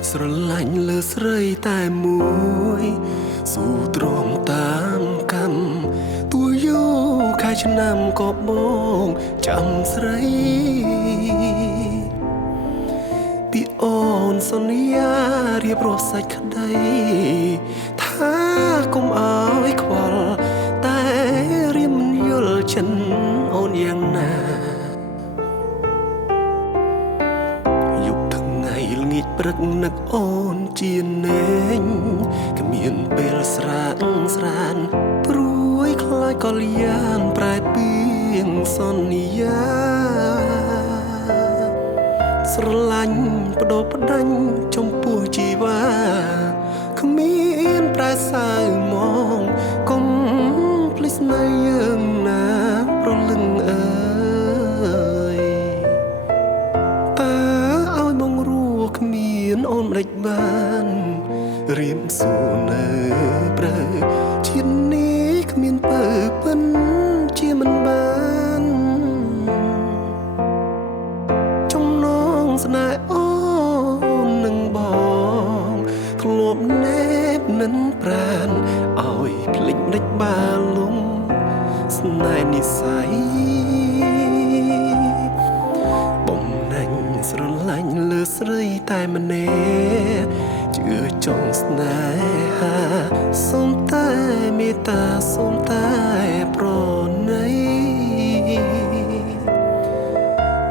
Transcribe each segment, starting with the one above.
ចស្រឡាញ់លើស្រីតែមួយស៊ូទ្រាំតាមកម្មទួយូខែឆ្នាំក៏បងចាំស្រីពីអូនសន្យារៀបរស់សាច់ក្តីថាកុំអើយខ្វល់តែរៀមមិនយល់ចិនអូនយ៉ាងណាល្ងាចព្រឹកនឹកអូនជានេញគ្មានពេលស្រាកស្រានព្រួយខ្លាចកលយានប្រែពីងសន្យាស្រឡាញ់បដោផ្ដាញ់ចំពោះជីវ៉ាគ្មានប្រែសើមងកុំភ្លេចស្នេហ៍យើងណាប្រលឹងអើយតើឲ្យបងគ្មានអូនម្ដេចបានរៀមសួរនៅព្រៅជាតិនេះគ្មានពើពិនជាមិនបានចំណងស្នេហ៍អូននឹងបងធ្លាប់ណែបនឹងប្រានឲ្យភ្លេចម្ដេចបានលំស្នេហ៍និស័យស្រឡាញ់លើស្រីតែម្នាក់ជឿចង់ស្នេហាសូមតែមេត្តាសូមតែប្រណី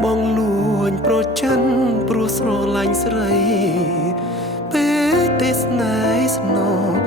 បងលួញប្រច័នព្រោះស្រឡាញ់ស្រីពេលទេសនាស្នង